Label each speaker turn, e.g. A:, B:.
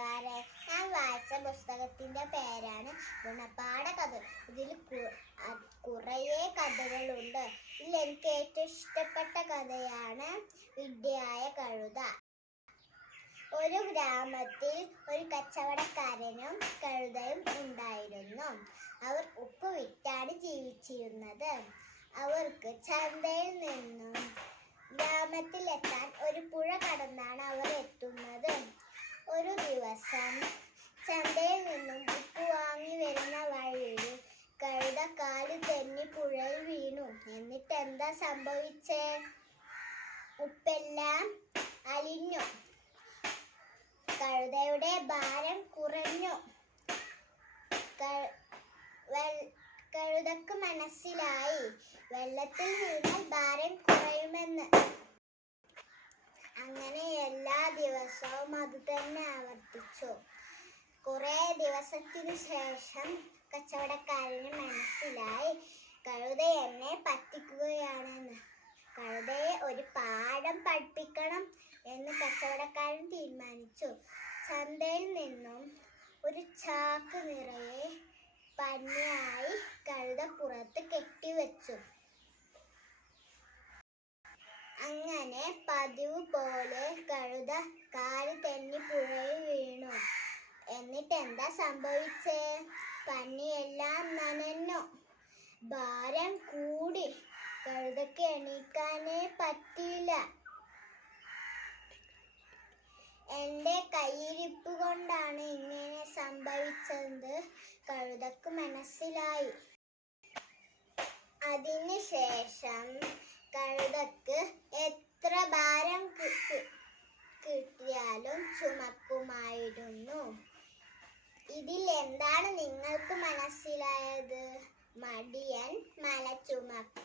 A: കൂട്ടുകാരെ ഞാൻ വായിച്ച പുസ്തകത്തിന്റെ പേരാണ് ഗുണപാഠ കഥ ഇതിൽ കുറേ കഥകളുണ്ട്. ഇതിൽ എനിക്ക് ഏറ്റവും ഇഷ്ടപ്പെട്ട കഥയാണ് വിദ്യയായ കഴുത. ഒരു ഗ്രാമത്തിൽ ഒരു കച്ചവടക്കാരനും കഴുതയും ഉണ്ടായിരുന്നു. അവർ ഉപ്പ് വിറ്റാണ് ജീവിച്ചിരുന്നത്. അവർക്ക് ചന്തയിൽ നിന്നും ഗ്രാമത്തിലെത്താൻ ഒരു പുഴ കടന്നാണ് അവർ എത്തുന്നത് ഒരു ചന്തയിൽ നിന്നും ഉപ്പ് വാങ്ങി വരുന്ന വഴിയിൽ കഴുത കാൽ തെന്നി പുഴയിൽ വീണു. എന്നിട്ട് എന്താ സംഭവിച്ചേ? ഉപ്പെല്ലാം അലിഞ്ഞു. കഴുതയുടെ ഭാരം കുറഞ്ഞു. കഴുതക്ക് മനസ്സിലായി. വെള്ളത്തിൽ വീണാൽ ഭാരം കുറയുമെന്ന്. ദിവസവും അത് തന്നെ ആവർത്തിച്ചു. കുറെ ദിവസത്തിനു ശേഷം കച്ചവടക്കാരന് മനസ്സിലായി കഴുത എന്നെ പറ്റിക്കുകയാണെന്ന്. കഴുതയെ ഒരു പാഠം പഠിപ്പിക്കണം എന്ന് കച്ചവടക്കാരൻ തീരുമാനിച്ചു. ചന്തയിൽ നിന്നും ഒരു ചാക്ക് നിറയെ പന്നിയായി കഴുത പുറത്ത് കെട്ടിവെച്ചു പതിവ് പോലെ കഴുത കാൽ തെന്നി പുഴയിൽ വീണു. എന്നിട്ട് എന്താ സംഭവിച്ചേ? പന്നിയെല്ലാം നനഞ്ഞു. ഭാരം കൂടി. കഴുതക്ക് എണീക്കാനേ പറ്റിയില്ല. എന്റെ കയ്യിരിപ്പ് കൊണ്ടാണ് ഇങ്ങനെ സംഭവിച്ചത് കഴുതക്ക് മനസ്സിലായി അതിനുശേഷം കഴുതക്ക് എത്ര ഭാരം കിട്ടി കിട്ടിയാലും ചുമക്കുമായിരുന്നു ഇതിൽ എന്താണ് നിങ്ങൾക്ക് മനസ്സിലായത്? മടിയൻ മല ചുമക്കും